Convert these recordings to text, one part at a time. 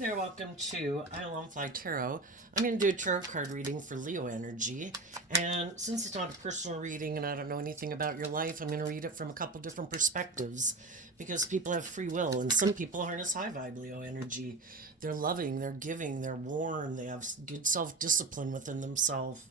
there, welcome to Fly Tarot. I'm going to do a tarot card reading for Leo energy. And since it's not a personal reading and I don't know anything about your life, I'm going to read it from a couple different perspectives because people have free will and some people harness high vibe Leo energy. They're loving, they're giving, they're warm, they have good self-discipline within themselves.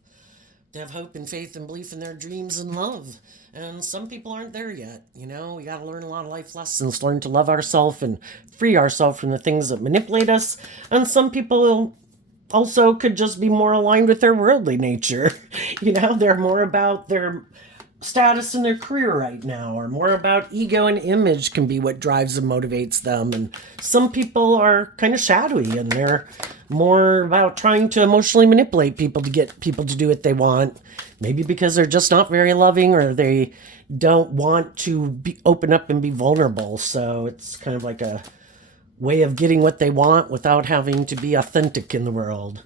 They have hope and faith and belief in their dreams and love. And some people aren't there yet. You know, we got to learn a lot of life lessons, learn to love ourselves and free ourselves from the things that manipulate us. And some people also could just be more aligned with their worldly nature. You know, they're more about their status in their career right now, or more about ego and image can be what drives and motivates them. And some people are kind of shadowy and they're more about trying to emotionally manipulate people to get people to do what they want, maybe because they're just not very loving or they don't want to open up and be vulnerable. So it's kind of like a way of getting what they want without having to be authentic in the world.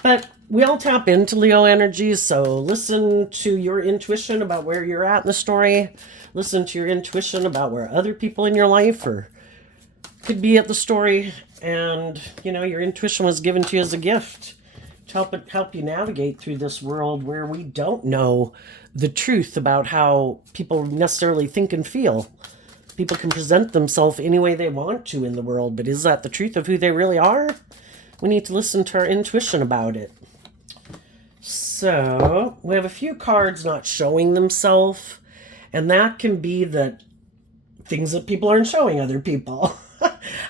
But we all tap into Leo energy, so listen to your intuition about where you're at in the story. Listen to your intuition about where other people in your life or could be at the story. And, you know, your intuition was given to you as a gift to help you navigate through this world where we don't know the truth about how people necessarily think and feel. People can present themselves any way they want to in the world, but is that the truth of who they really are? We need to listen to our intuition about it. So we have a few cards not showing themselves, and that can be the things that people aren't showing other people.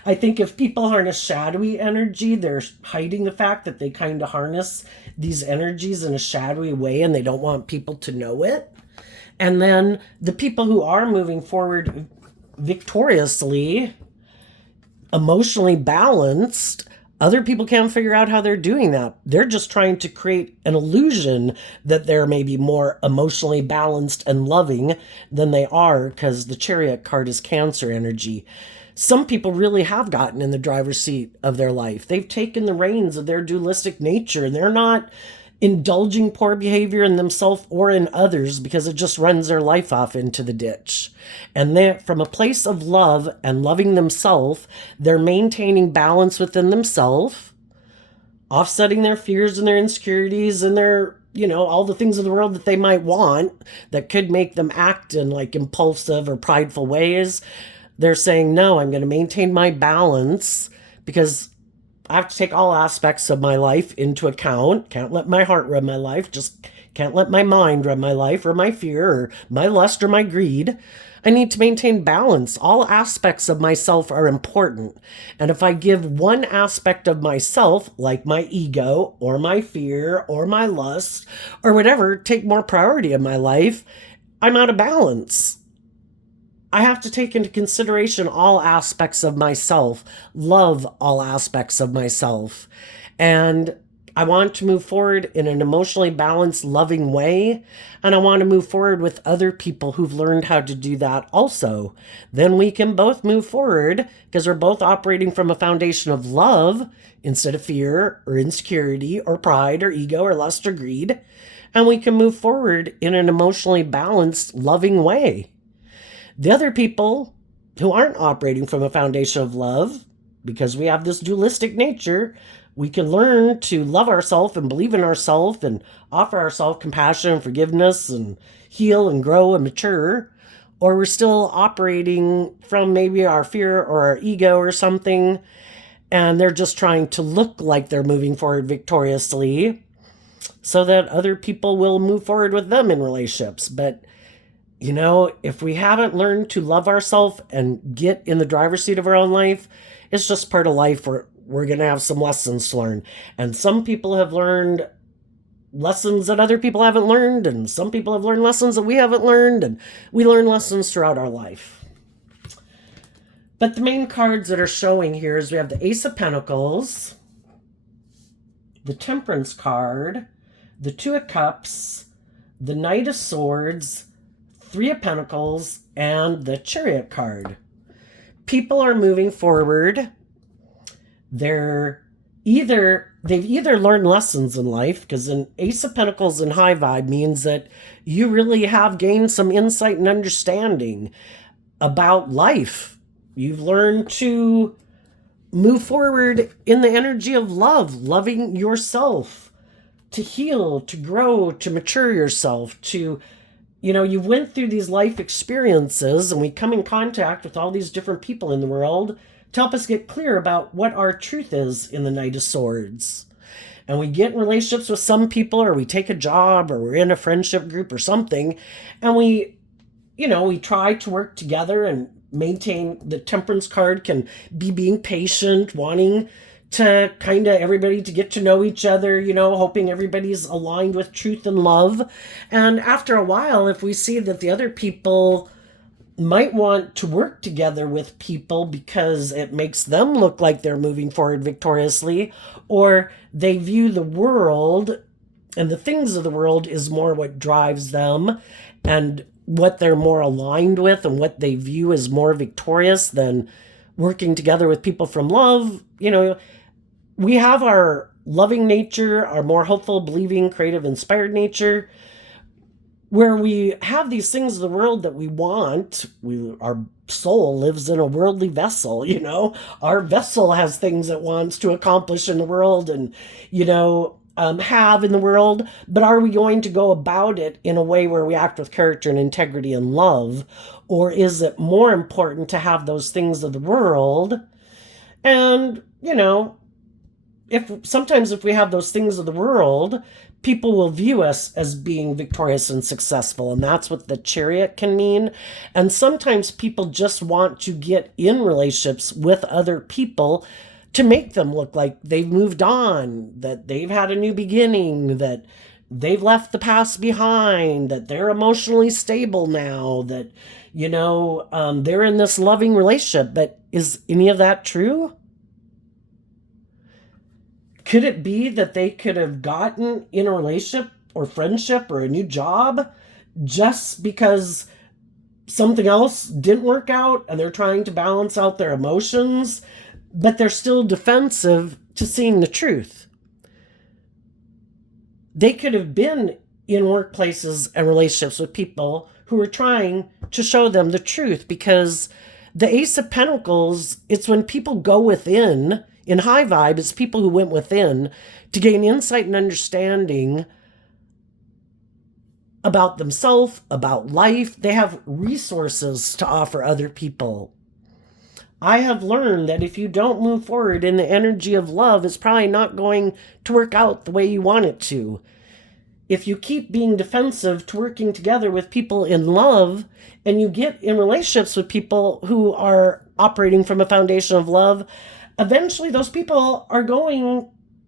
I think if people harness shadowy energy, they're hiding the fact that they kind of harness these energies in a shadowy way and they don't want people to know it. And then the people who are moving forward victoriously, emotionally balanced, other people can't figure out how they're doing that. They're just trying to create an illusion that they're maybe more emotionally balanced and loving than they are, because the Chariot card is Cancer energy. Some people really have gotten in the driver's seat of their life. They've taken the reins of their dualistic nature and they're not indulging poor behavior in themselves or in others because it just runs their life off into the ditch. And they're from a place of love and loving themselves, they're maintaining balance within themselves, offsetting their fears and their insecurities and their, you know, all the things of the world that they might want that could make them act in like impulsive or prideful ways. They're saying, no, I'm going to maintain my balance because I have to take all aspects of my life into account. Can't let my heart run my life. Just can't let my mind run my life or my fear or my lust or my greed. I need to maintain balance. All aspects of myself are important. And if I give one aspect of myself, like my ego or my fear or my lust or whatever, take more priority in my life, I'm out of balance. I have to take into consideration all aspects of myself, love all aspects of myself. And I want to move forward in an emotionally balanced, loving way. And I want to move forward with other people who've learned how to do that also. Then we can both move forward because we're both operating from a foundation of love instead of fear or insecurity or pride or ego or lust or greed. And we can move forward in an emotionally balanced, loving way. The other people who aren't operating from a foundation of love, because we have this dualistic nature, we can learn to love ourselves and believe in ourselves and offer ourselves compassion and forgiveness and heal and grow and mature. Or we're still operating from maybe our fear or our ego or something, and they're just trying to look like they're moving forward victoriously so that other people will move forward with them in relationships. But you know, if we haven't learned to love ourselves and get in the driver's seat of our own life, it's just part of life where we're going to have some lessons to learn. And some people have learned lessons that other people haven't learned, and some people have learned lessons that we haven't learned, and we learn lessons throughout our life. But the main cards that are showing here is we have the Ace of Pentacles, the Temperance card, the Two of Cups, the Knight of Swords, Three of Pentacles, and the Chariot card. People are moving forward. They've either learned lessons in life, because an Ace of Pentacles in high vibe means that you really have gained some insight and understanding about life. You've learned to move forward in the energy of love, loving yourself, to heal, to grow, to mature yourself, to, you went through these life experiences, and we come in contact with all these different people in the world to help us get clear about what our truth is in the Knight of Swords. And we get in relationships with some people, or we take a job, or we're in a friendship group or something, and we try to work together and maintain. The Temperance card can be being patient, wanting to kind of everybody to get to know each other, hoping everybody's aligned with truth and love. And after a while, if we see that the other people might want to work together with people because it makes them look like they're moving forward victoriously, or they view the world and the things of the world is more what drives them, and what they're more aligned with and what they view as more victorious than working together with people from love, we have our loving nature, our more hopeful, believing, creative, inspired nature, where we have these things of the world that we want. Our soul lives in a worldly vessel, Our vessel has things it wants to accomplish in the world and, have in the world. But are we going to go about it in a way where we act with character and integrity and love? Or is it more important to have those things of the world? And, if we have those things of the world, people will view us as being victorious and successful. And that's what the Chariot can mean. And sometimes people just want to get in relationships with other people to make them look like they've moved on, that they've had a new beginning, that they've left the past behind, that they're emotionally stable now, that, they're in this loving relationship. But is any of that true? Could it be that they could have gotten in a relationship or friendship or a new job just because something else didn't work out and they're trying to balance out their emotions, but they're still defensive to seeing the truth? They could have been in workplaces and relationships with people who were trying to show them the truth, because the Ace of Pentacles, it's when people go within. In high vibe, it's people who went within to gain insight and understanding about themselves, about life. They have resources to offer other people. I have learned that if you don't move forward in the energy of love, it's probably not going to work out the way you want it to. If you keep being defensive to working together with people in love, and you get in relationships with people who are operating from a foundation of love, eventually those people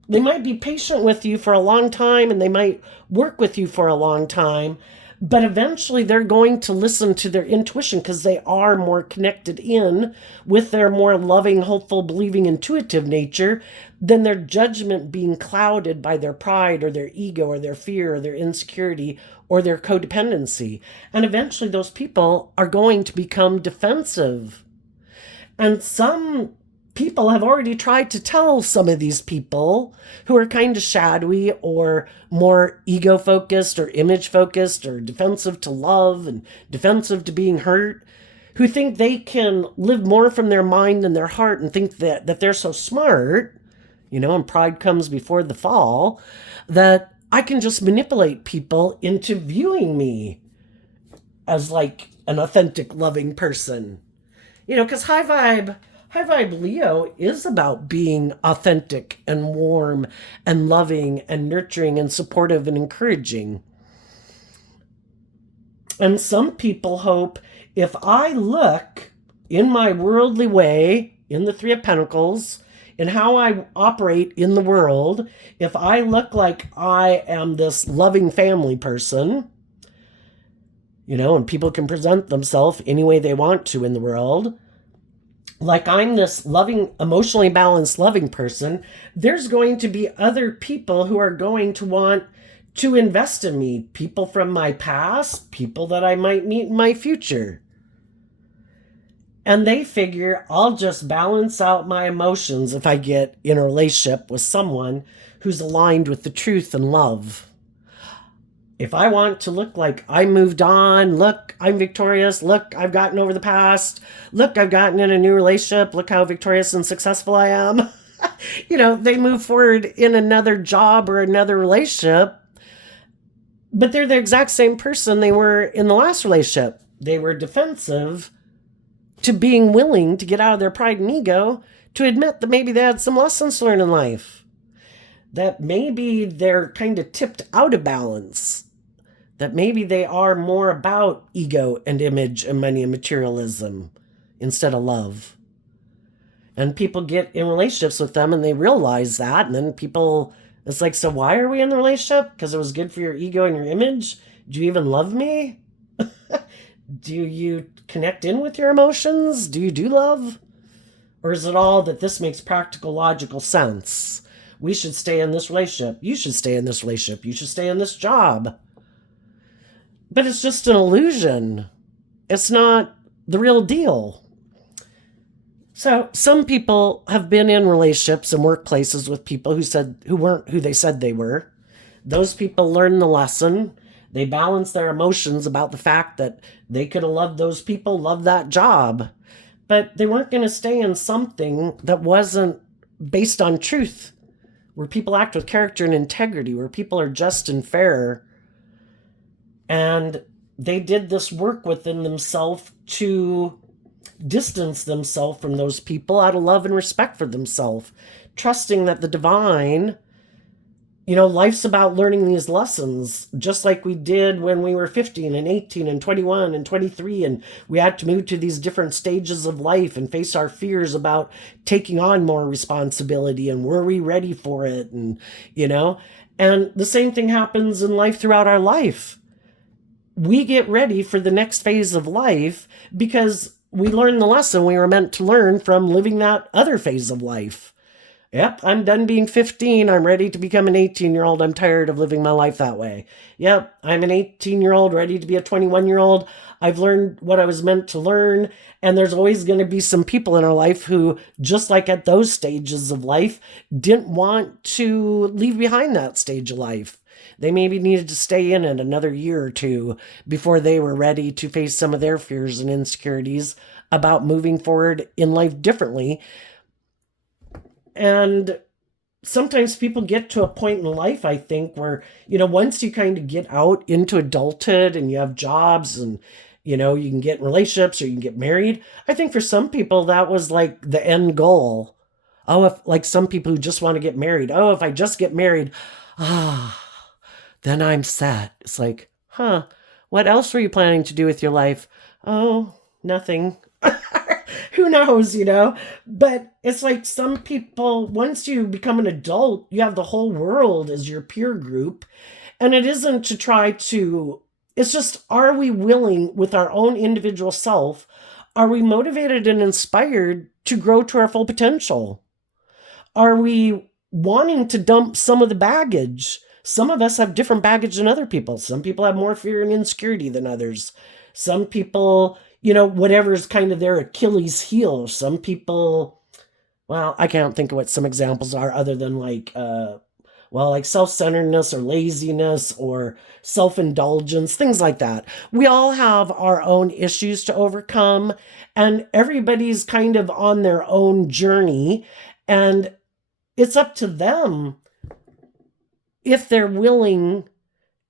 they might be patient with you for a long time, and they might work with you for a long time, but eventually they're going to listen to their intuition, because they are more connected in with their more loving, hopeful, believing, intuitive nature than their judgment being clouded by their pride or their ego or their fear or their insecurity or their codependency. And eventually those people are going to become defensive. And some people have already tried to tell some of these people who are kind of shadowy or more ego focused or image focused or defensive to love and defensive to being hurt, who think they can live more from their mind than their heart and think that they're so smart, and pride comes before the fall, that I can just manipulate people into viewing me as like an authentic, loving person. Because high vibe Leo is about being authentic and warm and loving and nurturing and supportive and encouraging. And some people hope, if I look in my worldly way, in the Three of Pentacles, in how I operate in the world, if I look like I am this loving family person, and people can present themselves any way they want to in the world, like I'm this loving, emotionally balanced, loving person, there's going to be other people who are going to want to invest in me. People from my past, people that I might meet in my future. And they figure I'll just balance out my emotions if I get in a relationship with someone who's aligned with the truth and love. If I want to look like I moved on, look, I'm victorious, look, I've gotten over the past, look, I've gotten in a new relationship, look how victorious and successful I am. They move forward in another job or another relationship, but they're the exact same person they were in the last relationship. They were defensive to being willing to get out of their pride and ego to admit that maybe they had some lessons to learn in life, that maybe they're kind of tipped out of balance, that maybe they are more about ego and image and money and materialism instead of love. And people get in relationships with them and they realize that. And then people, it's like, so why are we in the relationship? Because it was good for your ego and your image? Do you even love me? Do you connect in with your emotions? Do you do love? Or is it all that this makes practical, logical sense? We should stay in this relationship. You should stay in this relationship. You should stay in this job. But it's just an illusion. It's not the real deal. So some people have been in relationships and workplaces with people who weren't who they said they were. Those people learn the lesson. They balance their emotions about the fact that they could have loved those people, loved that job, but they weren't going to stay in something that wasn't based on truth, where people act with character and integrity, where people are just and fair. And they did this work within themselves to distance themselves from those people out of love and respect for themselves, trusting that the divine, life's about learning these lessons, just like we did when we were 15 and 18 and 21 and 23, and we had to move to these different stages of life and face our fears about taking on more responsibility, and were we ready for it? And the same thing happens in life throughout our life. We get ready for the next phase of life because we learned the lesson we were meant to learn from living that other phase of life. Yep, I'm done being 15. I'm ready to become an 18-year-old. I'm tired of living my life that way. Yep, I'm an 18-year-old ready to be a 21-year-old. I've learned what I was meant to learn. And there's always going to be some people in our life who, just like at those stages of life, didn't want to leave behind that stage of life. They maybe needed to stay in it another year or two before they were ready to face some of their fears and insecurities about moving forward in life differently. And sometimes people get to a point in life, I think, where, once you kind of get out into adulthood and you have jobs and, you can get in relationships or you can get married. I think for some people that was like the end goal. Oh, if like some people who just want to get married. Oh, if I just get married, then I'm set. It's like, what else were you planning to do with your life? Oh, nothing. Who knows, But it's like some people, once you become an adult, you have the whole world as your peer group. And it isn't to try to, it's just, are we willing with our own individual self? Are we motivated and inspired to grow to our full potential? Are we wanting to dump some of the baggage? Some of us have different baggage than other people. Some people have more fear and insecurity than others. Some people, whatever's kind of their Achilles heel. Some people, well, I can't think of what some examples are other than like self-centeredness or laziness or self-indulgence, things like that. We all have our own issues to overcome, and everybody's kind of on their own journey, and it's up to them if they're willing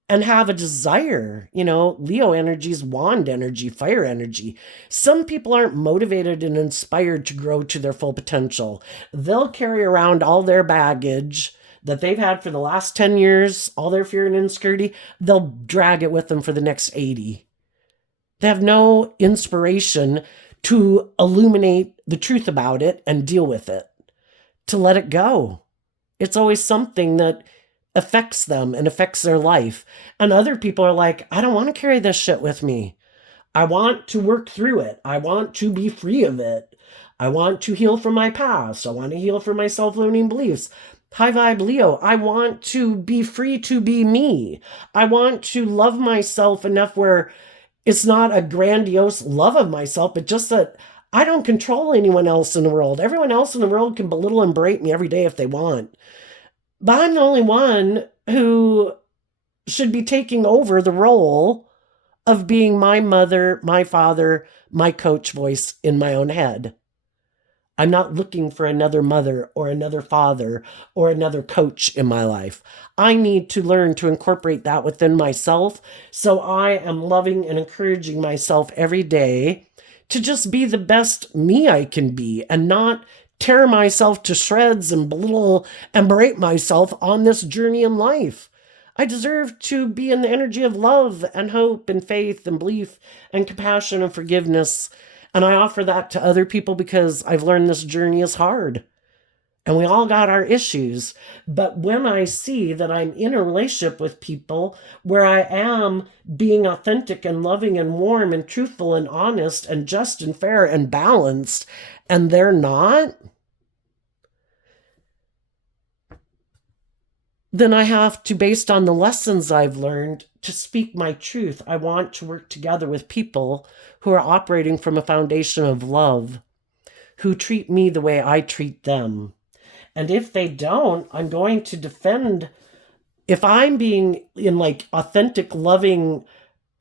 and have a desire. Leo energy is wand energy, fire energy. Some people aren't motivated and inspired to grow to their full potential. They'll carry around all their baggage that they've had for the last 10 years, all their fear and insecurity. They'll drag it with them for the next 80. They have no inspiration to illuminate the truth about it and deal with it, to let it go. It's always something that affects them and affects their life. And other people are like, I don't want to carry this shit with me. I want to work through it. I want to be free of it. I want to heal from my past. I want to heal from my self-limiting beliefs. High vibe Leo, I want to be free to be me. I want to love myself enough where it's not a grandiose love of myself, but just that I don't control anyone else in the world. Everyone else in the world can belittle and berate me every day if they want. But I'm the only one who should be taking over the role of being my mother, my father, my coach voice in my own head. I'm not looking for another mother or another father or another coach in my life. I need to learn to incorporate that within myself. So I am loving and encouraging myself every day to just be the best me I can be and not tear myself to shreds and belittle and berate myself on this journey in life. I deserve to be in the energy of love and hope and faith and belief and compassion and forgiveness. And I offer that to other people because I've learned this journey is hard. And we all got our issues. But when I see that I'm in a relationship with people where I am being authentic and loving and warm and truthful and honest and just and fair and balanced, and they're not, then I have to, based on the lessons I've learned, to speak my truth. I want to work together with people who are operating from a foundation of love, who treat me the way I treat them. And if they don't, I'm going to defend. If I'm being in like authentic, loving,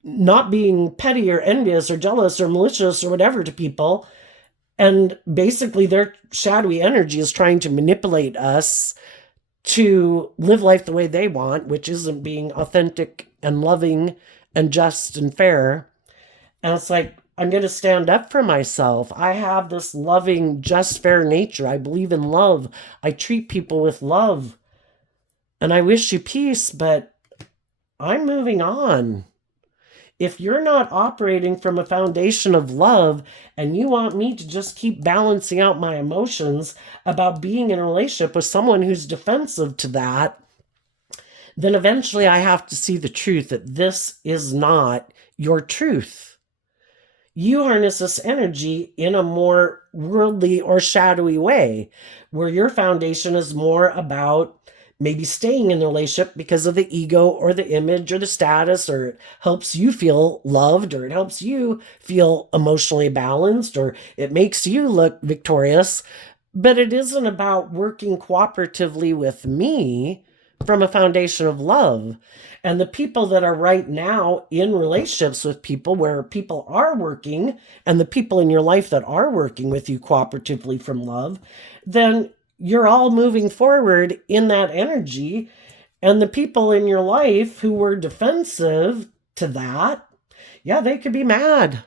not being petty or envious or jealous or malicious or whatever to people, and basically their shadowy energy is trying to manipulate us to live life the way they want, which isn't being authentic and loving and just and fair. And it's like, I'm going to stand up for myself. I have this loving, just, fair nature. I believe in love. I treat people with love. And I wish you peace, but I'm moving on. If you're not operating from a foundation of love and you want me to just keep balancing out my emotions about being in a relationship with someone who's defensive to that, then eventually I have to see the truth that this is not your truth. You harness this energy in a more worldly or shadowy way, where your foundation is more about maybe staying in the relationship because of the ego or the image or the status, or it helps you feel loved, or it helps you feel emotionally balanced, or it makes you look victorious. But it isn't about working cooperatively with me from a foundation of love. And the people that are right now in relationships with people where people are working, and the people in your life that are working with you cooperatively from love, then you're all moving forward in that energy. And the people in your life who were defensive to that, yeah, they could be mad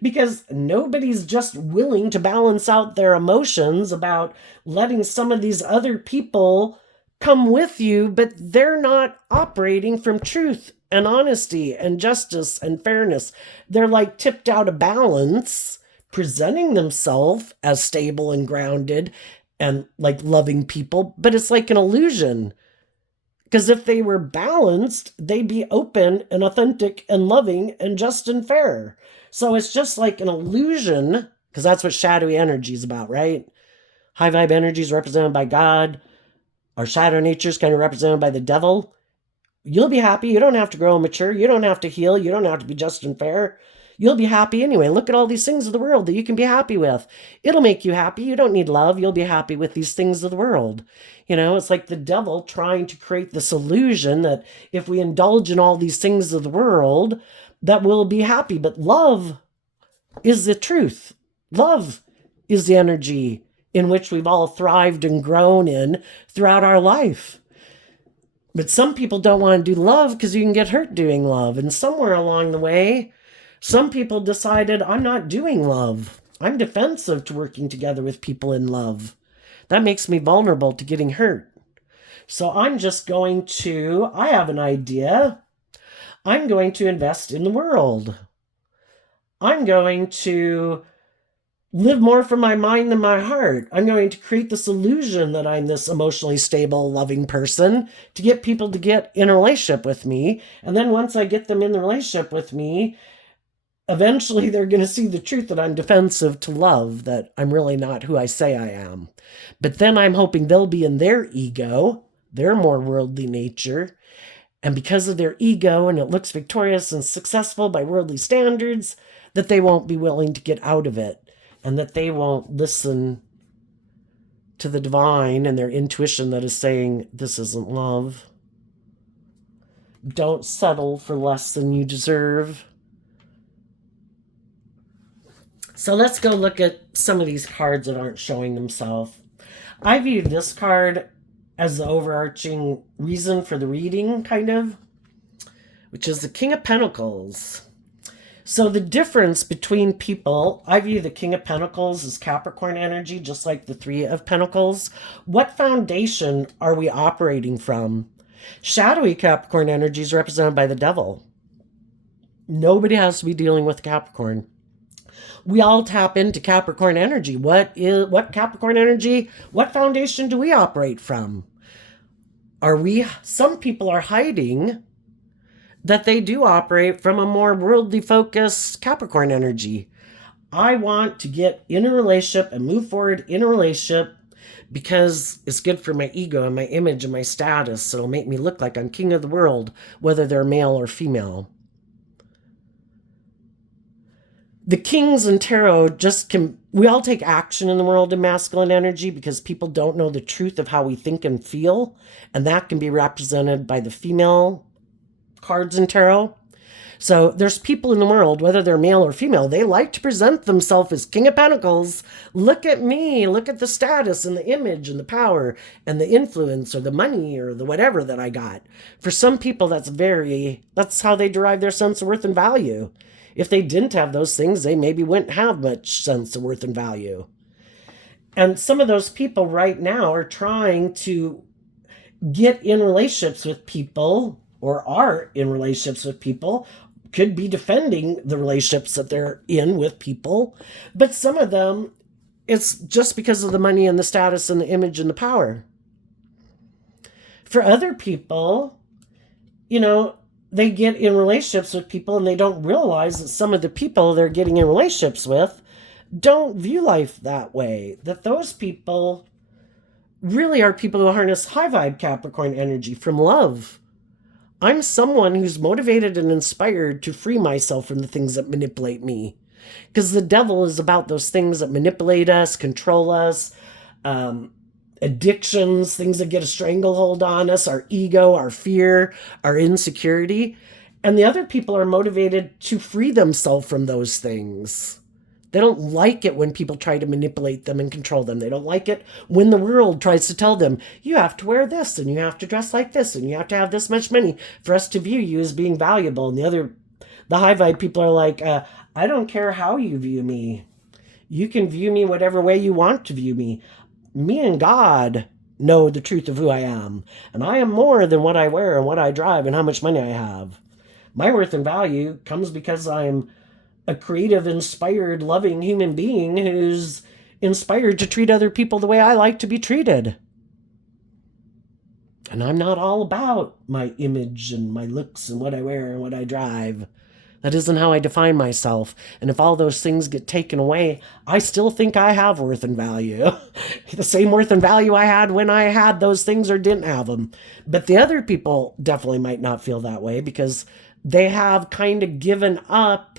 because nobody's just willing to balance out their emotions about letting some of these other people come with you, but they're not operating from truth and honesty and justice and fairness. They're like tipped out of balance, presenting themselves as stable and grounded and like loving people, but it's like an illusion. Because if they were balanced, they'd be open and authentic and loving and just and fair. So it's just like an illusion, because that's what shadowy energy is about, right? High vibe energy is represented by God. Our shadow nature is kind of represented by the devil. You'll be happy. You don't have to grow and mature. You don't have to heal. You don't have to be just and fair. You'll be happy anyway. Look at all these things of the world that you can be happy with. It'll make you happy. You don't need love. You'll be happy with these things of the world. You know, it's like the devil trying to create this illusion that if we indulge in all these things of the world, that we'll be happy. But love is the truth. Love is the energy in which we've all thrived and grown in throughout our life. But some people don't want to do love because you can get hurt doing love. And somewhere along the way, some people decided, I'm not doing love. I'm defensive to working together with people in love. That makes me vulnerable to getting hurt. So I'm just going to, I have an idea. I'm going to invest in the world. I'm going to live more from my mind than my heart. I'm going to create this illusion that I'm this emotionally stable, loving person to get people to get in a relationship with me. And then once I get them in the relationship with me, eventually they're going to see the truth that I'm defensive to love, that I'm really not who I say I am. But then I'm hoping they'll be in their ego, their more worldly nature. And because of their ego, and it looks victorious and successful by worldly standards, that they won't be willing to get out of it. And that they won't listen to the divine and their intuition that is saying, this isn't love. Don't settle for less than you deserve. So let's go look at some of these cards that aren't showing themselves. I view this card as the overarching reason for the reading, kind of, which is the King of Pentacles. So the difference between people, I view the King of Pentacles as Capricorn energy, just like the Three of Pentacles. What foundation are we operating from? Shadowy Capricorn energy is represented by the Devil. Nobody has to be dealing with Capricorn. We all tap into Capricorn energy. What Capricorn energy? What foundation do we operate from? Some people are hiding that they do operate from a more worldly focused Capricorn energy. I want to get in a relationship and move forward in a relationship because it's good for my ego and my image and my status. It'll make me look like I'm king of the world, whether they're male or female. The kings in tarot we all take action in the world of masculine energy because people don't know the truth of how we think and feel. And that can be represented by the female cards in tarot. So there's people in the world, whether they're male or female, they like to present themselves as King of Pentacles. Look at me, look at the status and the image and the power and the influence or the money or the whatever that I got. For some people, that's how they derive their sense of worth and value. If they didn't have those things, they maybe wouldn't have much sense of worth and value. And some of those people right now are trying to get in relationships with people, or are in relationships with people, could be defending the relationships that they're in with people. But some of them, it's just because of the money and the status and the image and the power. For other people, they get in relationships with people and they don't realize that some of the people they're getting in relationships with don't view life that way. That those people really are people who harness high vibe Capricorn energy from love. I'm someone who's motivated and inspired to free myself from the things that manipulate me. Because the devil is about those things that manipulate us, control us, addictions, things that get a stranglehold on us, our ego, our fear, our insecurity. And the other people are motivated to free themselves from those things. They don't like it when people try to manipulate them and control them. They don't like it when the world tries to tell them, you have to wear this and you have to dress like this and you have to have this much money for us to view you as being valuable. And the high vibe people are like, I don't care how you view me. You can view me whatever way you want to view me. Me and God know the truth of who I am. And I am more than what I wear and what I drive and how much money I have. My worth and value comes because I'm a creative, inspired, loving human being who's inspired to treat other people the way I like to be treated. And I'm not all about my image and my looks and what I wear and what I drive. That isn't how I define myself. And if all those things get taken away, I still think I have worth and value. The same worth and value I had when I had those things or didn't have them. But the other people definitely might not feel that way because they have kind of given up.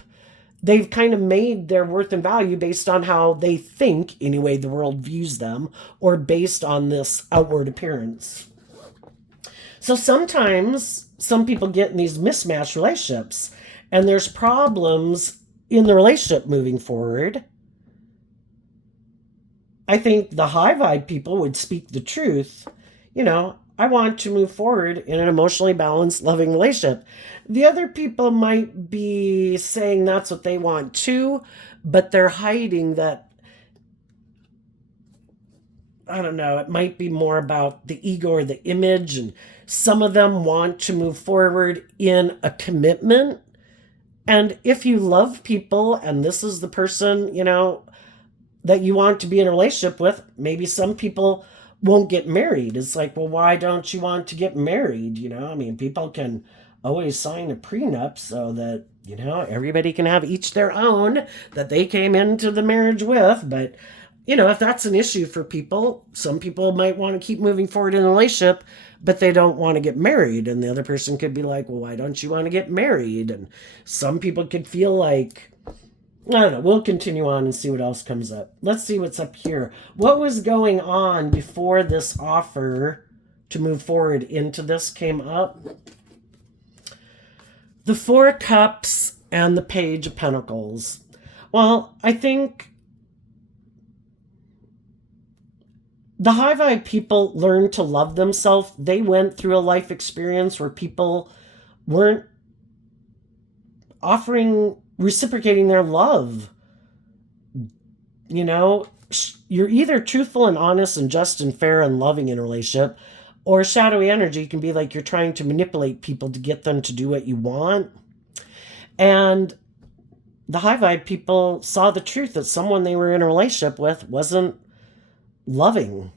They've kind of made their worth and value based on how they think, anyway, the world views them, or based on this outward appearance. So sometimes some people get in these mismatched relationships and there's problems in the relationship moving forward. I think the high vibe people would speak the truth. I want to move forward in an emotionally balanced, loving relationship. The other people might be saying that's what they want too, but they're hiding that. I don't know, it might be more about the ego or the image, and some of them want to move forward in a commitment. And if you love people and this is the person, that you want to be in a relationship with, maybe some people won't get married. It's like, well, why don't you want to get married? People can always sign a prenup so that, everybody can have each their own that they came into the marriage with. But, if that's an issue for people, some people might want to keep moving forward in a relationship, but they don't want to get married. And the other person could be like, well, why don't you want to get married? And some people could feel like, I don't know. We'll continue on and see what else comes up. Let's see what's up here. What was going on before this offer to move forward into this came up? The Four of Cups and the Page of Pentacles. Well, I think the high vibe people learned to love themselves. They went through a life experience where people weren't reciprocating their love. You know, you're either truthful and honest and just and fair and loving in a relationship, or shadowy energy can be like you're trying to manipulate people to get them to do what you want. And the high vibe people saw the truth that someone they were in a relationship with wasn't loving.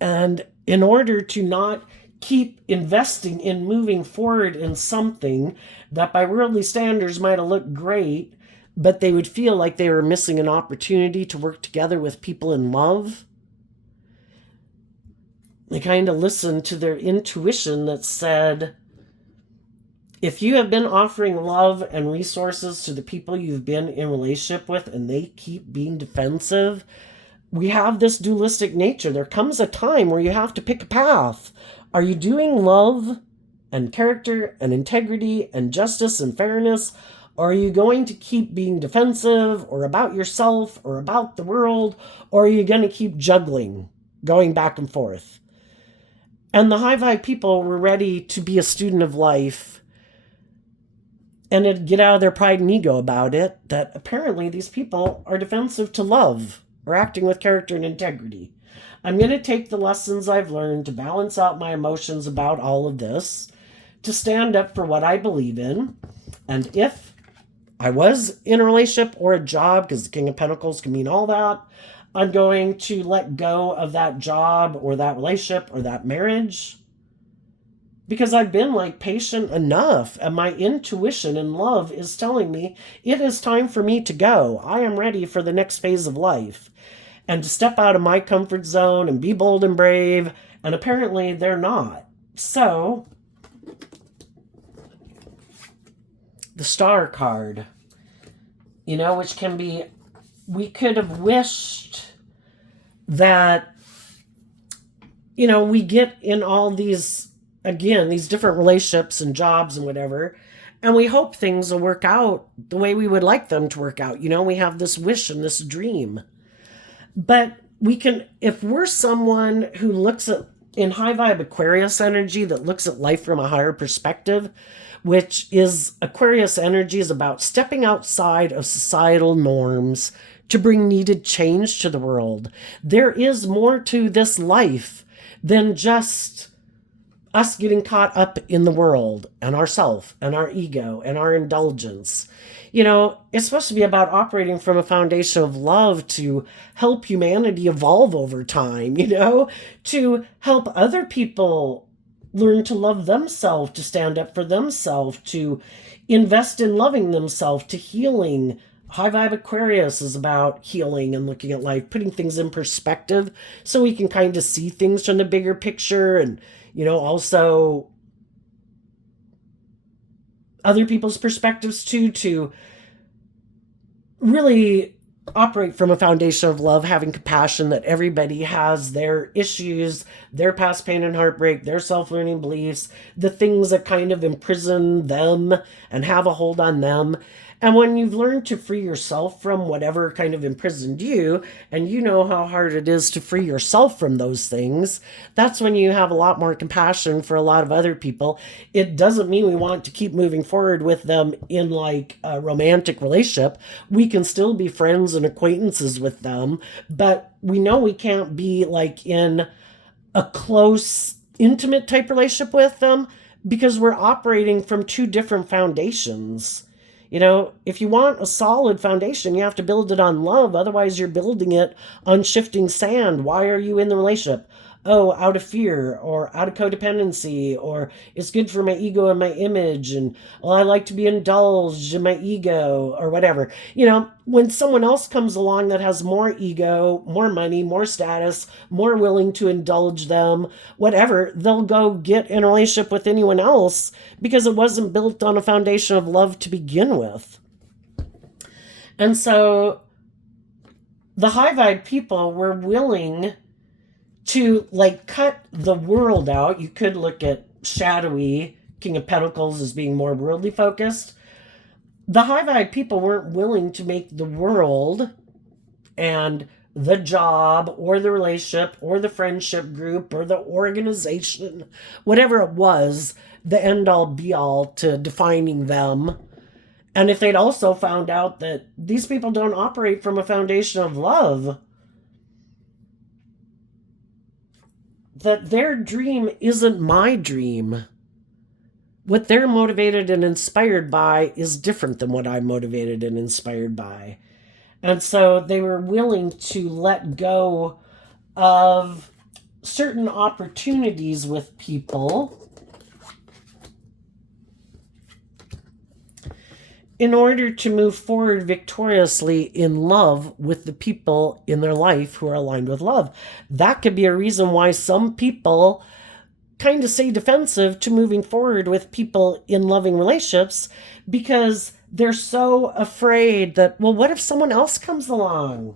And in order to not keep investing in moving forward in something that by worldly standards might have looked great, but they would feel like they were missing an opportunity to work together with people in love, they kind of listened to their intuition that said, if you have been offering love and resources to the people you've been in relationship with and they keep being defensive, we have this dualistic nature. There comes a time where you have to pick a path. Are you doing love and character and integrity and justice and fairness? Or are you going to keep being defensive or about yourself or about the world? Or are you going to keep juggling, going back and forth? And the high vibe people were ready to be a student of life and get out of their pride and ego about it, that apparently these people are defensive to love or acting with character and integrity. I'm going to take the lessons I've learned to balance out my emotions about all of this, to stand up for what I believe in. And if I was in a relationship or a job, because the King of Pentacles can mean all that, I'm going to let go of that job or that relationship or that marriage, because I've been like patient enough and my intuition and love is telling me it is time for me to go. I am ready for the next phase of life and to step out of my comfort zone and be bold and brave. And apparently they're not. So the Star card, which can be, we could have wished that, we get in all these, again, these different relationships and jobs and whatever, and we hope things will work out the way we would like them to work out. We have this wish and this dream. But we can, if we're someone who looks at, in high vibe Aquarius energy, that looks at life from a higher perspective, which is Aquarius energy is about stepping outside of societal norms to bring needed change to the world. There is more to this life than just us getting caught up in the world and ourself and our ego and our indulgence. It's supposed to be about operating from a foundation of love to help humanity evolve over time, to help other people learn to love themselves, to stand up for themselves, to invest in loving themselves, to healing. High vibe Aquarius is about healing and looking at life, putting things in perspective so we can kind of see things from the bigger picture, and also other people's perspectives too, to really operate from a foundation of love, having compassion that everybody has their issues, their past pain and heartbreak, their self-learning beliefs, the things that kind of imprison them and have a hold on them. And when you've learned to free yourself from whatever kind of imprisoned you, and you know how hard it is to free yourself from those things, that's when you have a lot more compassion for a lot of other people. It doesn't mean we want to keep moving forward with them in like a romantic relationship. We can still be friends and acquaintances with them, but we know we can't be like in a close, intimate type relationship with them because we're operating from two different foundations. If you want a solid foundation, you have to build it on love. Otherwise, you're building it on shifting sand. Why are you in the relationship? Oh, out of fear or out of codependency, or it's good for my ego and my image, and I like to be indulged in my ego, or whatever. When someone else comes along that has more ego, more money, more status, more willing to indulge them, whatever, they'll go get in a relationship with anyone else because it wasn't built on a foundation of love to begin with. And so the high vibe people were willing to cut the world out. You could look at shadowy King of Pentacles as being more worldly focused. The high vibe people weren't willing to make the world and the job or the relationship or the friendship group or the organization, whatever it was, the end all be all to defining them. And if they'd also found out that these people don't operate from a foundation of love, that their dream isn't my dream. What they're motivated and inspired by is different than what I'm motivated and inspired by. And so they were willing to let go of certain opportunities with people in order to move forward victoriously in love with the people in their life who are aligned with love. That could be a reason why some people kind of stay defensive to moving forward with people in loving relationships, because they're so afraid that, well, what if someone else comes along?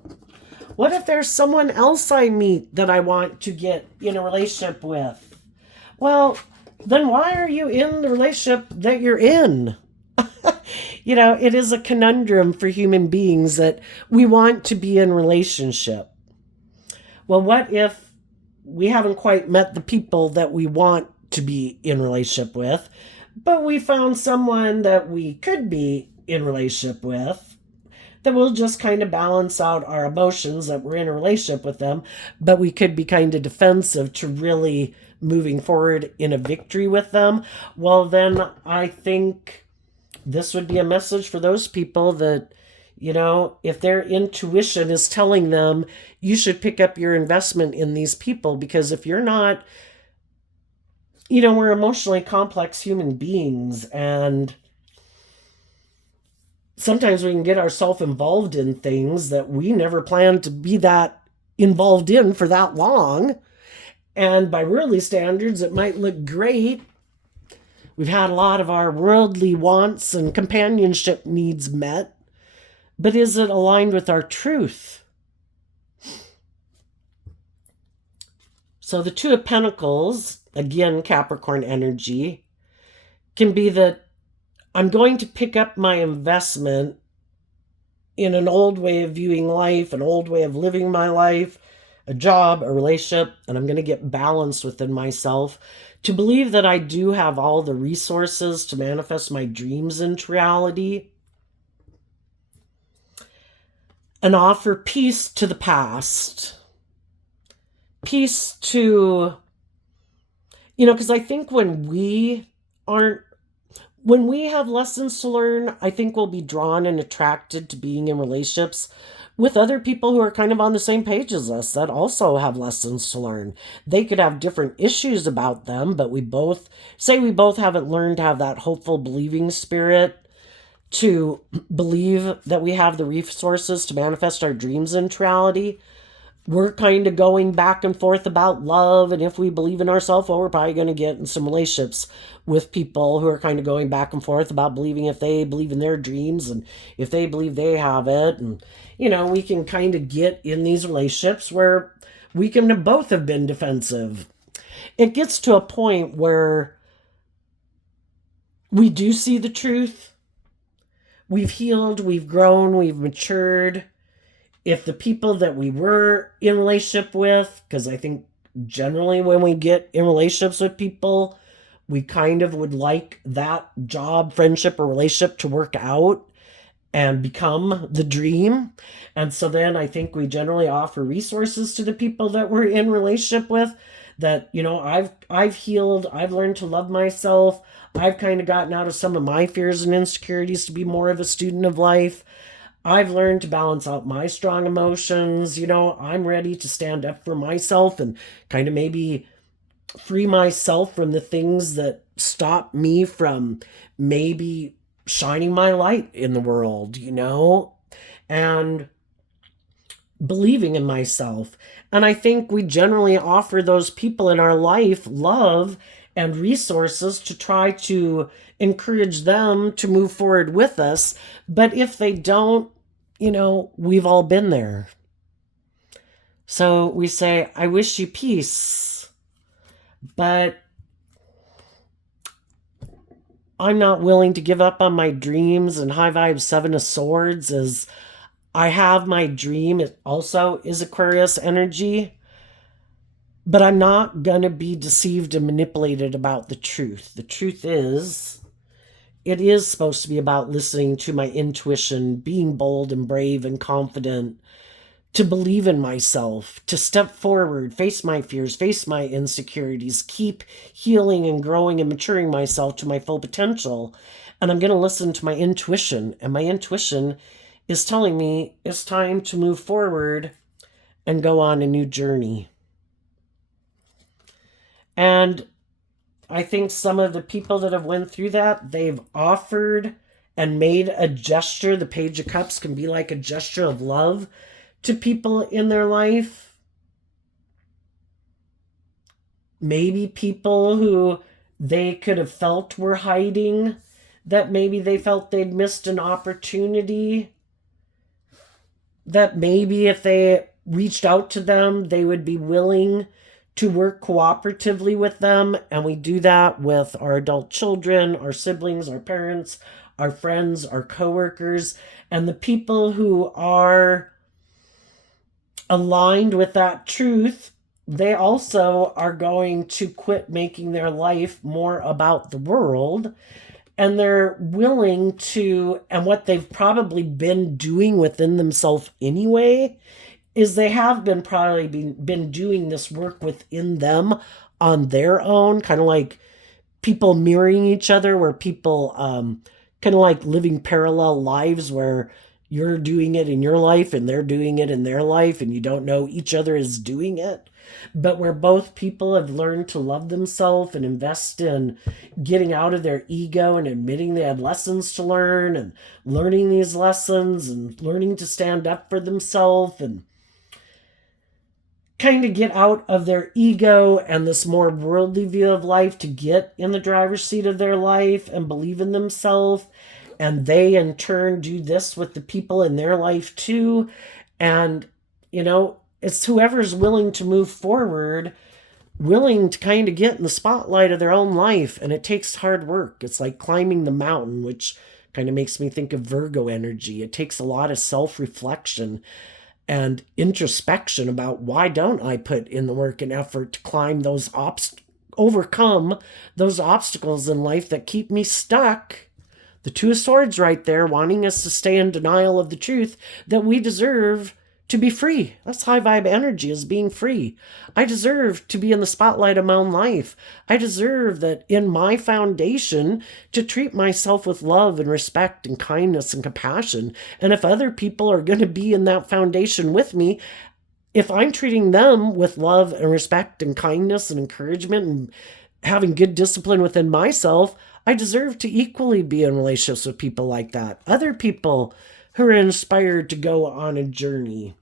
What if there's someone else I meet that I want to get in a relationship with? Well, then why are you in the relationship that you're in? It is a conundrum for human beings that we want to be in relationship. Well, what if we haven't quite met the people that we want to be in relationship with, but we found someone that we could be in relationship with, that will just kind of balance out our emotions that we're in a relationship with them, but we could be kind of defensive to really moving forward in a victory with them? Well, then I think this would be a message for those people that, if their intuition is telling them you should pick up your investment in these people, because if you're not, we're emotionally complex human beings, and sometimes we can get ourselves involved in things that we never planned to be that involved in for that long. And by worldly standards, it might look great. We've had a lot of our worldly wants and companionship needs met, but is it aligned with our truth? So the Two of Pentacles, again, Capricorn energy, can be that I'm going to pick up my investment in an old way of viewing life, an old way of living my life, a job, a relationship, and I'm going to get balance within myself to believe that I do have all the resources to manifest my dreams into reality, and offer peace to the past. Peace to, because I think when we have lessons to learn, I think we'll be drawn and attracted to being in relationships with other people who are kind of on the same page as us that also have lessons to learn. They could have different issues about them, but we both haven't learned to have that hopeful, believing spirit to believe that we have the resources to manifest our dreams into reality. We're kind of going back and forth about love, and if we believe in ourselves, well, we're probably going to get in some relationships with people who are kind of going back and forth about believing if they believe in their dreams and if they believe they have it. And, we can kind of get in these relationships where we can both have been defensive. It gets to a point where we do see the truth. We've healed, we've grown, we've matured. If the people that we were in relationship with, because I think generally when we get in relationships with people, we kind of would like that job, friendship, or relationship to work out and become the dream. And so then I think we generally offer resources to the people that we're in relationship with, that, I've healed, I've learned to love myself, I've kind of gotten out of some of my fears and insecurities to be more of a student of life. I've learned to balance out my strong emotions. I'm ready to stand up for myself and kind of maybe free myself from the things that stop me from maybe shining my light in the world, and believing in myself. And I think we generally offer those people in our life love and resources to try to encourage them to move forward with us. But if they don't, we've all been there. So we say, I wish you peace. But I'm not willing to give up on my dreams, and high vibe Seven of Swords is I have my dream. It also is Aquarius energy, but I'm not going to be deceived and manipulated about the truth. The truth is, it is supposed to be about listening to my intuition, being bold and brave and confident, to believe in myself, to step forward, face my fears, face my insecurities, keep healing and growing and maturing myself to my full potential. And I'm going to listen to my intuition. And my intuition is telling me it's time to move forward and go on a new journey. And I think some of the people that have went through that, they've offered and made a gesture. The Page of Cups can be like a gesture of love to people in their life. Maybe people who they could have felt were hiding, that maybe they felt they'd missed an opportunity, that maybe if they reached out to them, they would be willing to work cooperatively with them. And we do that with our adult children, our siblings, our parents, our friends, our coworkers, and the people who are aligned with that truth. They also are going to quit making their life more about the world, and they're willing to, and what they've probably been doing within themselves anyway, is they have been probably been doing this work within them on their own, kind of like people mirroring each other, where people kind of like living parallel lives where you're doing it in your life and they're doing it in their life and you don't know each other is doing it, but where both people have learned to love themselves and invest in getting out of their ego and admitting they had lessons to learn and learning these lessons and learning to stand up for themselves and kind of get out of their ego and this more worldly view of life to get in the driver's seat of their life and believe in themselves. And they in turn do this with the people in their life too. And, it's whoever's willing to move forward, willing to kind of get in the spotlight of their own life. And it takes hard work. It's like climbing the mountain, which kind of makes me think of Virgo energy. It takes a lot of self-reflection and introspection about why don't I put in the work and effort to climb those overcome those obstacles in life that keep me stuck. The Two of Swords right there, wanting us to stay in denial of the truth that we deserve to be free. That's high vibe energy, is being free. I deserve to be in the spotlight of my own life. I deserve that in my foundation to treat myself with love and respect and kindness and compassion. And if other people are going to be in that foundation with me, if I'm treating them with love and respect and kindness and encouragement and having good discipline within myself, I deserve to equally be in relationships with people like that. Other people who are inspired to go on a journey.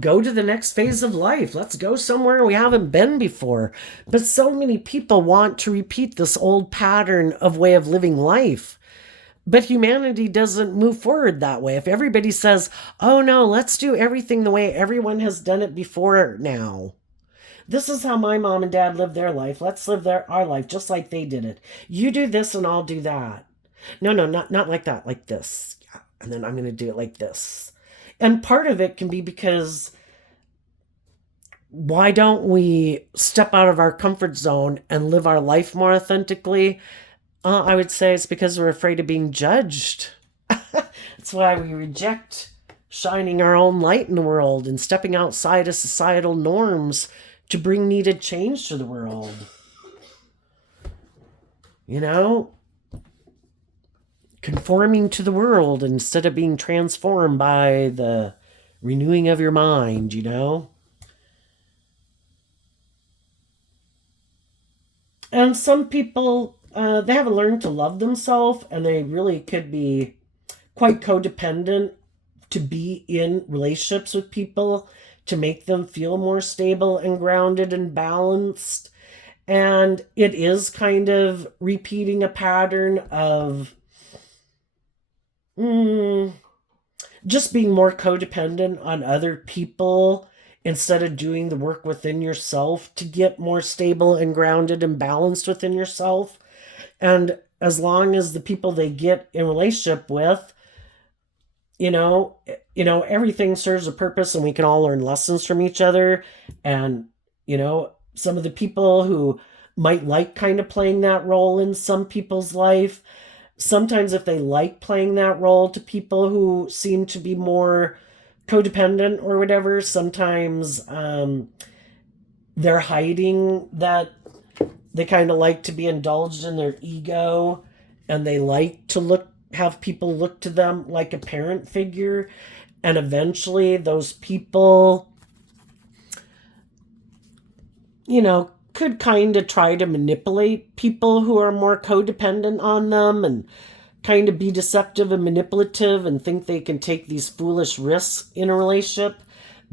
Go to the next phase of life. Let's go somewhere we haven't been before. But so many people want to repeat this old pattern of way of living life. But humanity doesn't move forward that way. If everybody says, oh no, let's do everything the way everyone has done it before now. This is how my mom and dad lived their life. Let's live our life just like they did it. You do this and I'll do that. No, not like that, like this. Yeah. And then I'm going to do it like this. And part of it can be because why don't we step out of our comfort zone and live our life more authentically? I would say it's because we're afraid of being judged. That's why we reject shining our own light in the world and stepping outside of societal norms to bring needed change to the world. Conforming to the world instead of being transformed by the renewing of your mind, And some people, they haven't learned to love themselves, and they really could be quite codependent to be in relationships with people to make them feel more stable and grounded and balanced. And it is kind of repeating a pattern of just being more codependent on other people instead of doing the work within yourself to get more stable and grounded and balanced within yourself. And as long as the people they get in relationship with, everything serves a purpose and we can all learn lessons from each other. And, some of the people who might like kind of playing that role in some people's life, sometimes if they like playing that role to people who seem to be more codependent or whatever, sometimes they're hiding that they kind of like to be indulged in their ego, and they like to have people look to them like a parent figure. And eventually those people, could kind of try to manipulate people who are more codependent on them, and kind of be deceptive and manipulative and think they can take these foolish risks in a relationship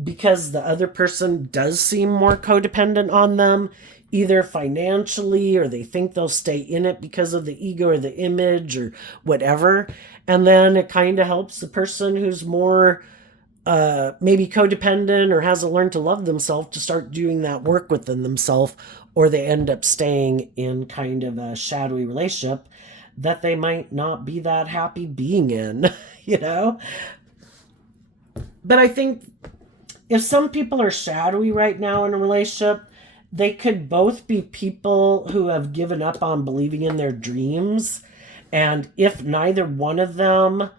because the other person does seem more codependent on them, either financially, or they think they'll stay in it because of the ego or the image or whatever. And then it kind of helps the person who's more maybe codependent or hasn't learned to love themselves to start doing that work within themselves, or they end up staying in kind of a shadowy relationship that they might not be that happy being in, But I think if some people are shadowy right now in a relationship, they could both be people who have given up on believing in their dreams. And if neither one of them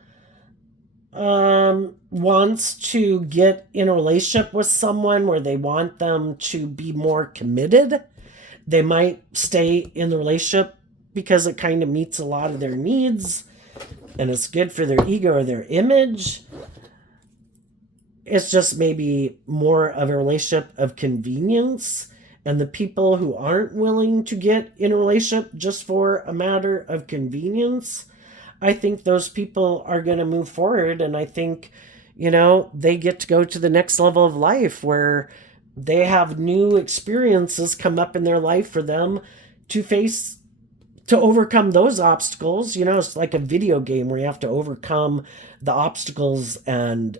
wants to get in a relationship with someone where they want them to be more committed, they might stay in the relationship because it kind of meets a lot of their needs and it's good for their ego or their image. It's just maybe more of a relationship of convenience. And the people who aren't willing to get in a relationship just for a matter of convenience, I think those people are going to move forward. And I think, they get to go to the next level of life where they have new experiences come up in their life for them to overcome those obstacles. It's like a video game where you have to overcome the obstacles and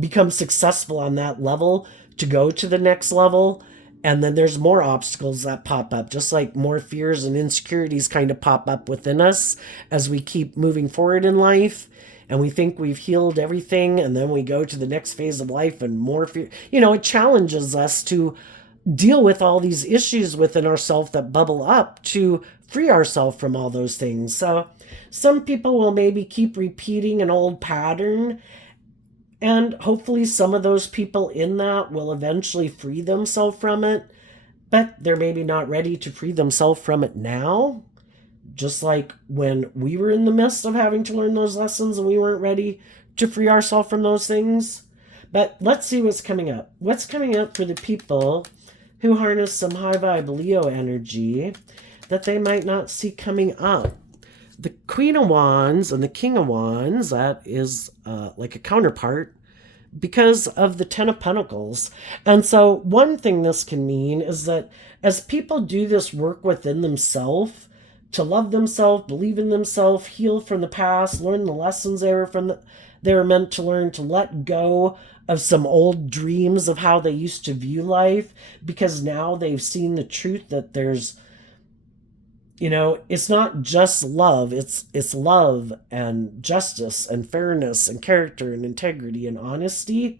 become successful on that level to go to the next level. And then there's more obstacles that pop up, just like more fears and insecurities kind of pop up within us as we keep moving forward in life. And we think we've healed everything, and then we go to the next phase of life and more fear. It challenges us to deal with all these issues within ourselves that bubble up to free ourselves from all those things. So some people will maybe keep repeating an old pattern, and hopefully some of those people in that will eventually free themselves from it, but they're maybe not ready to free themselves from it now. Just like when we were in the midst of having to learn those lessons and we weren't ready to free ourselves from those things. But let's see what's coming up. What's coming up for the people who harness some high vibe Leo energy that they might not see coming up? The Queen of Wands and the King of Wands, that is like a counterpart because of the Ten of Pentacles. And so one thing this can mean is that as people do this work within themselves, to love themselves, believe in themselves, heal from the past, learn the lessons they were meant to learn, to let go of some old dreams of how they used to view life, because now they've seen the truth that there's, it's not just love, it's love and justice and fairness and character and integrity and honesty.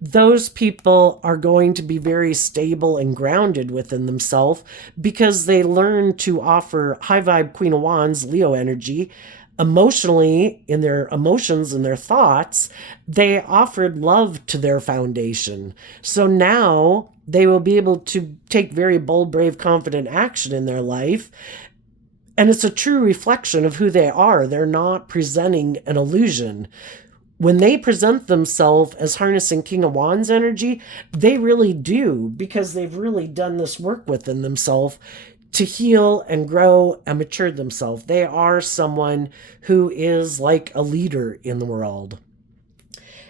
Those people are going to be very stable and grounded within themselves because they learn to offer high vibe Queen of Wands, Leo energy, emotionally, in their emotions and their thoughts. They offered love to their foundation. So now they will be able to take very bold, brave, confident action in their life. And it's a true reflection of who they are. They're not presenting an illusion. When they present themselves as harnessing King of Wands energy, they really do, because they've really done this work within themselves to heal and grow and mature themselves. They are someone who is like a leader in the world.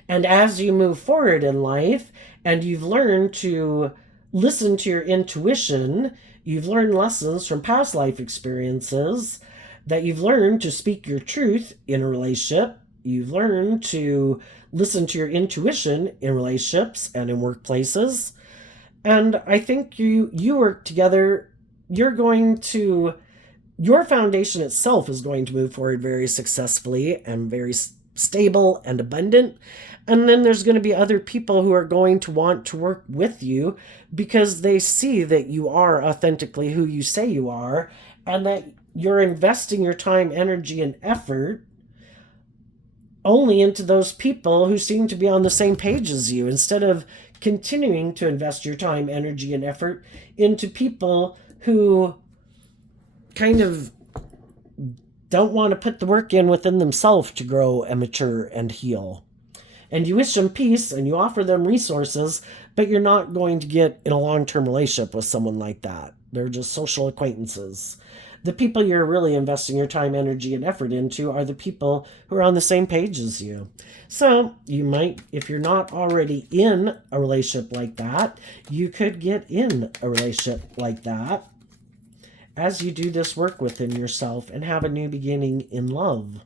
And as you move forward in life and you've learned to listen to your intuition, you've learned lessons from past life experiences, that you've learned to speak your truth in a relationship, You've learned to listen to your intuition in relationships and in workplaces. And I think you work together, you're going to your foundation itself is going to move forward very successfully and very stable and abundant. And then there's going to be other people who are going to want to work with you because they see that you are authentically who you say you are, and that you're investing your time, energy, and effort only into those people who seem to be on the same page as you, instead of continuing to invest your time, energy, and effort into people who kind of don't want to put the work in within themselves to grow and mature and heal. And you wish them peace and you offer them resources, but you're not going to get in a long-term relationship with someone like that. They're just social acquaintances. The people you're really investing your time, energy, and effort into are the people who are on the same page as you. So you might, if you're not already in a relationship like that, you could get in a relationship like that as you do this work within yourself and have a new beginning in love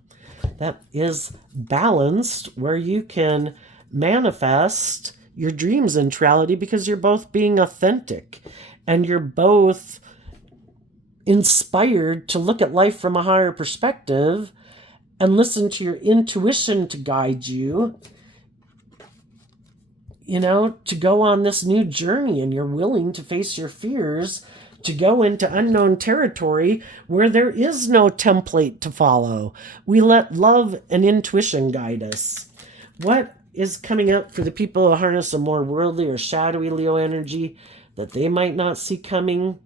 that is balanced, where you can manifest your dreams into reality because you're both being authentic and you're both inspired to look at life from a higher perspective and listen to your intuition to guide you, to go on this new journey, and you're willing to face your fears, to go into unknown territory where there is no template to follow. We let love and intuition guide us. What is coming up for the people who harness a more worldly or shadowy Leo energy that they might not see coming?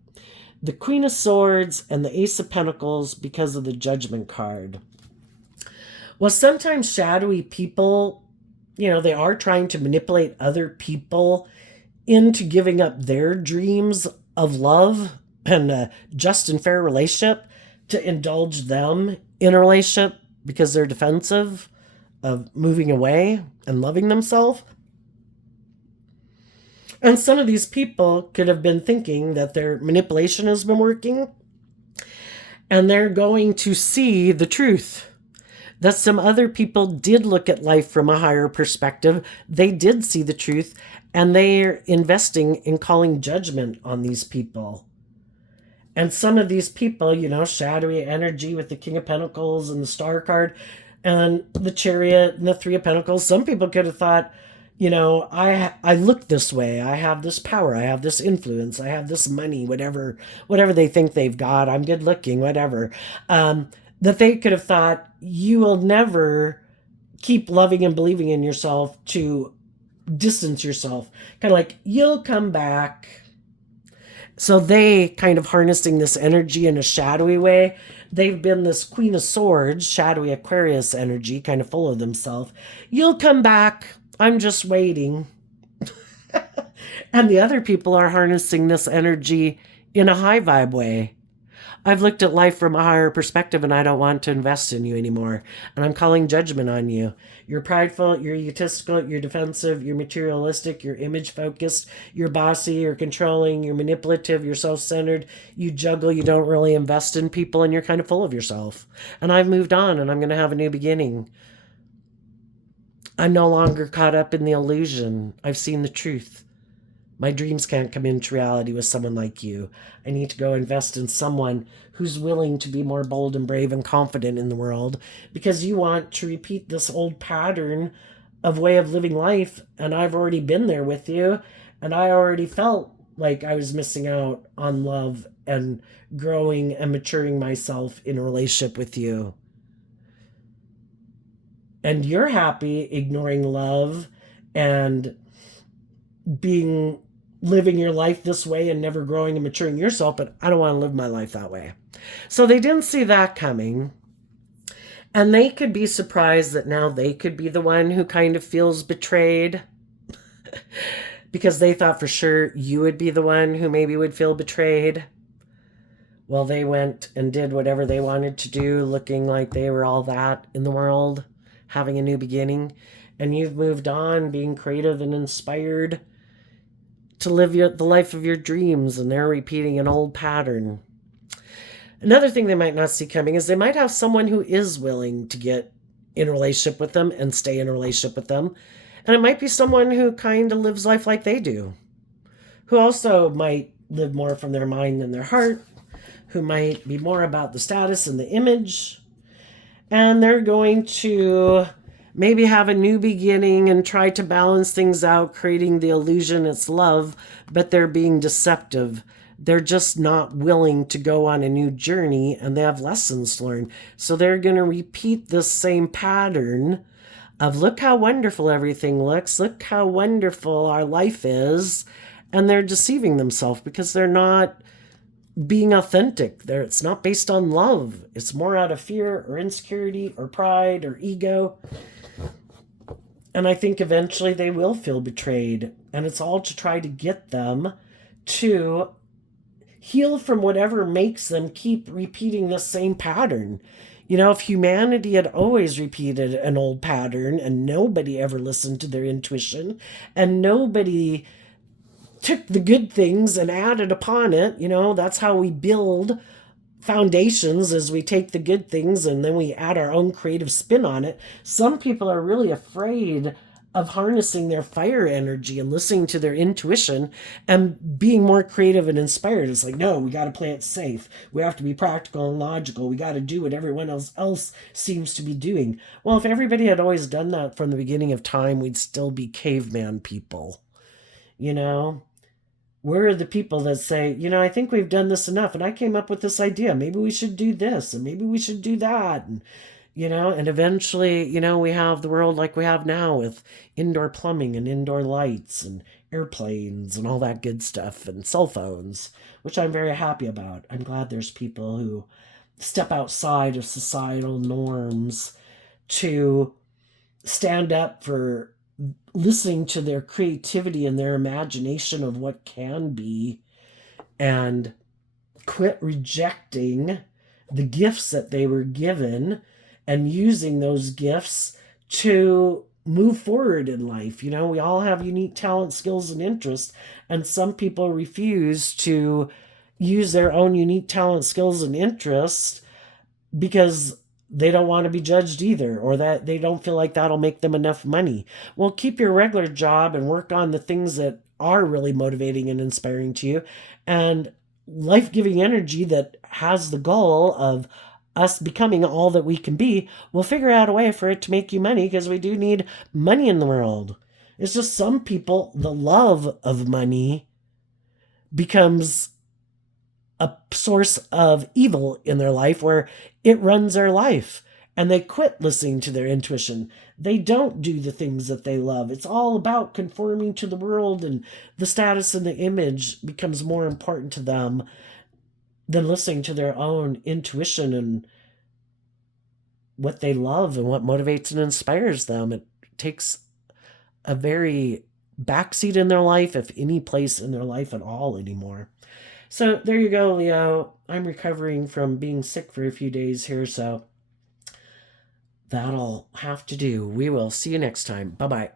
The Queen of Swords and the Ace of Pentacles, because of the Judgment card. Well, sometimes shadowy people, they are trying to manipulate other people into giving up their dreams of love and a just and fair relationship to indulge them in a relationship because they're defensive of moving away and loving themselves. And some of these people could have been thinking that their manipulation has been working, and they're going to see the truth. That some other people did look at life from a higher perspective. They did see the truth, and they're investing in calling judgment on these people. And some of these people, shadowy energy with the King of Pentacles and the Star card and the Chariot and the Three of Pentacles, some people could have thought, I look this way, I have this power, I have this influence, I have this money, whatever they think they've got, I'm good looking, whatever. That they could have thought, you will never keep loving and believing in yourself to distance yourself. Kind of like, you'll come back. So they kind of harnessing this energy in a shadowy way. They've been this Queen of Swords, shadowy Aquarius energy, kind of full of themselves. You'll come back. I'm just waiting. And the other people are harnessing this energy in a high vibe way. I've looked at life from a higher perspective and I don't want to invest in you anymore. And I'm calling judgment on you. You're prideful, you're egotistical, you're defensive, you're materialistic, you're image focused, you're bossy, you're controlling, you're manipulative, you're self-centered, you juggle, you don't really invest in people, and you're kind of full of yourself. And I've moved on and I'm going to have a new beginning. I'm no longer caught up in the illusion. I've seen the truth. My dreams can't come into reality with someone like you. I need to go invest in someone who's willing to be more bold and brave and confident in the world, because you want to repeat this old pattern of way of living life. And I've already been there with you. And I already felt like I was missing out on love and growing and maturing myself in a relationship with you. And you're happy ignoring love and living your life this way and never growing and maturing yourself, but I don't want to live my life that way. So they didn't see that coming. And they could be surprised that now they could be the one who kind of feels betrayed because they thought for sure you would be the one who maybe would feel betrayed. Well, they went and did whatever they wanted to do, looking like they were all that in the world, having a new beginning. And you've moved on, being creative and inspired to live the life of your dreams, and they're repeating an old pattern. Another thing they might not see coming is they might have someone who is willing to get in a relationship with them and stay in a relationship with them. And it might be someone who kind of lives life like they do, who also might live more from their mind than their heart, who might be more about the status and the image. And they're going to maybe have a new beginning and try to balance things out, creating the illusion it's love, but they're being deceptive. They're just not willing to go on a new journey, and they have lessons to learn. So they're going to repeat this same pattern of look how wonderful everything looks, look how wonderful our life is. And they're deceiving themselves because they're not being authentic. It's not based on love. It's more out of fear or insecurity or pride or ego. And I think eventually they will feel betrayed. And it's all to try to get them to heal from whatever makes them keep repeating the same pattern. You know, if humanity had always repeated an old pattern and nobody ever listened to their intuition and nobody took the good things and added upon it, you know, that's how we build foundations, as we take the good things and then we add our own creative spin on it. Some people are really afraid of harnessing their fire energy and listening to their intuition and being more creative and inspired. It's like, no, we got to play it safe. We have to be practical and logical. We got to do what everyone else seems to be doing. Well, if everybody had always done that from the beginning of time, we'd still be caveman people. You know, we're the people that say, you know, I think we've done this enough and I came up with this idea. Maybe we should do this and maybe we should do that. And, you know, and eventually, you know, we have the world like we have now with indoor plumbing and indoor lights and airplanes and all that good stuff and cell phones, which I'm very happy about. I'm glad there's people who step outside of societal norms to stand up for listening to their creativity and their imagination of what can be and quit rejecting the gifts that they were given and using those gifts to move forward in life. You know, we all have unique talent, skills, and interests, and some people refuse to use their own unique talent, skills, and interests because they don't want to be judged either, or that they don't feel like that'll make them enough money. Well, keep your regular job and work on the things that are really motivating and inspiring to you, and life-giving energy that has the goal of us becoming all that we can be. We'll figure out a way for it to make you money, because we do need money in the world. It's just some people, the love of money becomes a source of evil in their life where it runs their life and they quit listening to their intuition. They don't do the things that they love. It's all about conforming to the world, and the status and the image becomes more important to them than listening to their own intuition and what they love and what motivates and inspires them. It takes a very backseat in their life, if any place in their life at all anymore. So there you go, Leo. I'm recovering from being sick for a few days here, so that'll have to do. We will see you next time. Bye-bye.